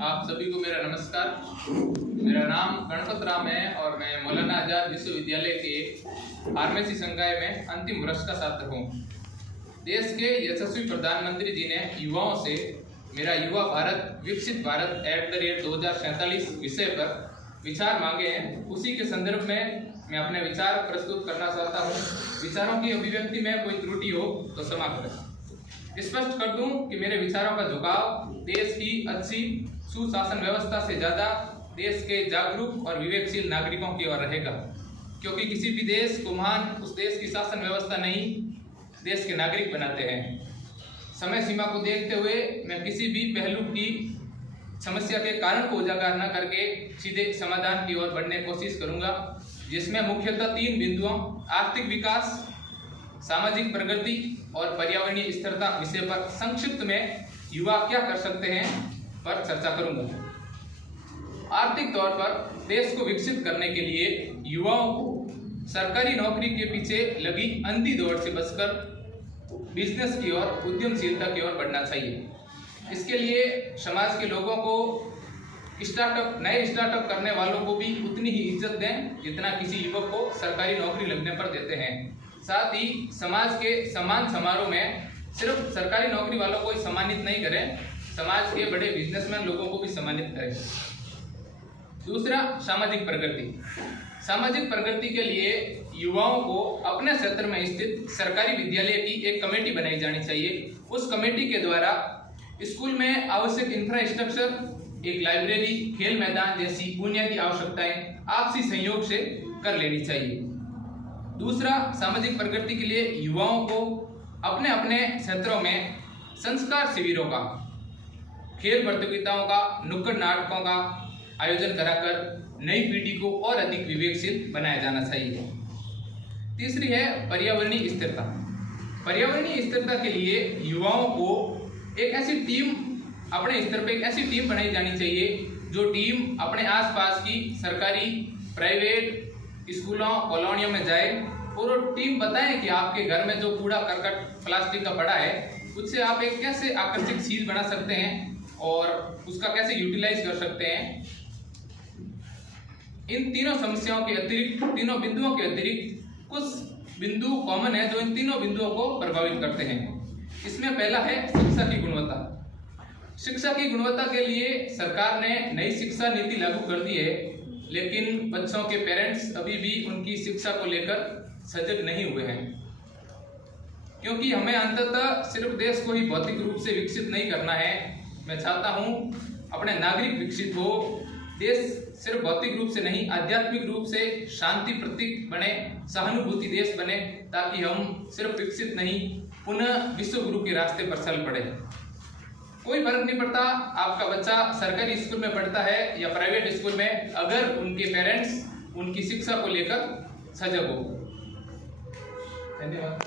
आप सभी को मेरा नमस्कार। मेरा नाम गणपत राम है और मैं मौलाना आजाद विश्वविद्यालय के फार्मेसी संकाय में अंतिम वर्ष का छात्र हूँ। देश के यशस्वी प्रधानमंत्री जी ने युवाओं से मेरा युवा भारत विकसित भारत @2047 विषय पर विचार मांगे हैं। उसी के संदर्भ में मैं अपने विचार प्रस्तुत करना चाहता हूँ। विचारों की अभिव्यक्ति में कोई त्रुटि हो तो क्षमा करें। स्पष्ट कर दूं कि मेरे विचारों का झुकाव देश की अच्छी सुशासन व्यवस्था से ज्यादा देश के जागरूक और विवेकशील नागरिकों की ओर रहेगा, क्योंकि किसी भी देश को महान उस देश की शासन व्यवस्था नहीं, देश के नागरिक बनाते हैं। समय सीमा को देखते हुए मैं किसी भी पहलू की समस्या के कारण को उजागर न करके सीधे समाधान की ओर बढ़ने की कोशिश करूंगा, जिसमें मुख्यतः 3 बिंदुओं आर्थिक विकास, सामाजिक प्रगति और पर्यावरणीय स्थिरता विषय पर संक्षिप्त में युवा क्या कर सकते हैं पर चर्चा करूंगा। आर्थिक तौर पर देश को विकसित करने के लिए युवाओं को सरकारी नौकरी के पीछे लगी अंधी दौड़ से बचकर बिजनेस की ओर, उद्यमशीलता की ओर बढ़ना चाहिए। इसके लिए समाज के लोगों को नए स्टार्टअप करने वालों को भी उतनी ही इज्जत दें जितना किसी युवक को सरकारी नौकरी लगने पर देते हैं। साथ ही समाज के सम्मान समारोह में सिर्फ सरकारी नौकरी वालों को ही सम्मानित नहीं करें, समाज के बड़े बिजनेसमैन लोगों को भी सम्मानित करें। दूसरा, सामाजिक प्रगति। सामाजिक प्रगति के लिए युवाओं को अपने क्षेत्र में स्थित सरकारी विद्यालय की एक कमेटी बनाई जानी चाहिए। उस कमेटी के द्वारा स्कूल में आवश्यक इंफ्रास्ट्रक्चर, एक लाइब्रेरी, खेल मैदान जैसी बुनियादी आवश्यकताएं आपसी सहयोग से कर लेनी चाहिए। दूसरा, सामाजिक प्रगति के लिए युवाओं को अपने अपने क्षेत्रों में संस्कार शिविरों का, खेल प्रतियोगिताओं का, नुक्कड़ नाटकों का आयोजन कराकर नई पीढ़ी को और अधिक विवेकशील बनाया जाना चाहिए। तीसरी है पर्यावरणीय स्थिरता। पर्यावरणीय स्थिरता के लिए युवाओं को एक ऐसी टीम, अपने स्तर पर एक ऐसी टीम बनाई जानी चाहिए जो टीम अपने आसपास की सरकारी, प्राइवेट स्कूलों, कॉलोनियों में जाए और वो टीम बताएं कि आपके घर में जो कूड़ा करकट प्लास्टिक का पड़ा है उससे आप एक कैसे आकर्षक चीज बना सकते हैं और उसका कैसे यूटिलाइज कर सकते हैं। इन तीनों समस्याओं के अतिरिक्त, तीनों बिंदुओं के अतिरिक्त कुछ बिंदु कॉमन है जो इन तीनों बिंदुओं को प्रभावित करते हैं। इसमें पहला है शिक्षा की गुणवत्ता। शिक्षा की गुणवत्ता के लिए सरकार ने नई शिक्षा नीति लागू कर दी है, लेकिन बच्चों के पेरेंट्स अभी भी उनकी शिक्षा को लेकर सजग नहीं हुए हैं, क्योंकि हमें अंततः सिर्फ देश को ही भौतिक रूप से विकसित नहीं करना है। मैं चाहता हूं अपने नागरिक विकसित हो, देश सिर्फ भौतिक रूप से नहीं, आध्यात्मिक रूप से शांति प्रतीक बने, सहानुभूति देश बने, ताकि हम सिर्फ विकसित नहीं, पुनः विश्व गुरु के रास्ते पर चल पड़े। कोई फर्क नहीं पड़ता आपका बच्चा सरकारी स्कूल में पढ़ता है या प्राइवेट स्कूल में, अगर उनके पेरेंट्स उनकी शिक्षा को लेकर सजग हो। धन्यवाद।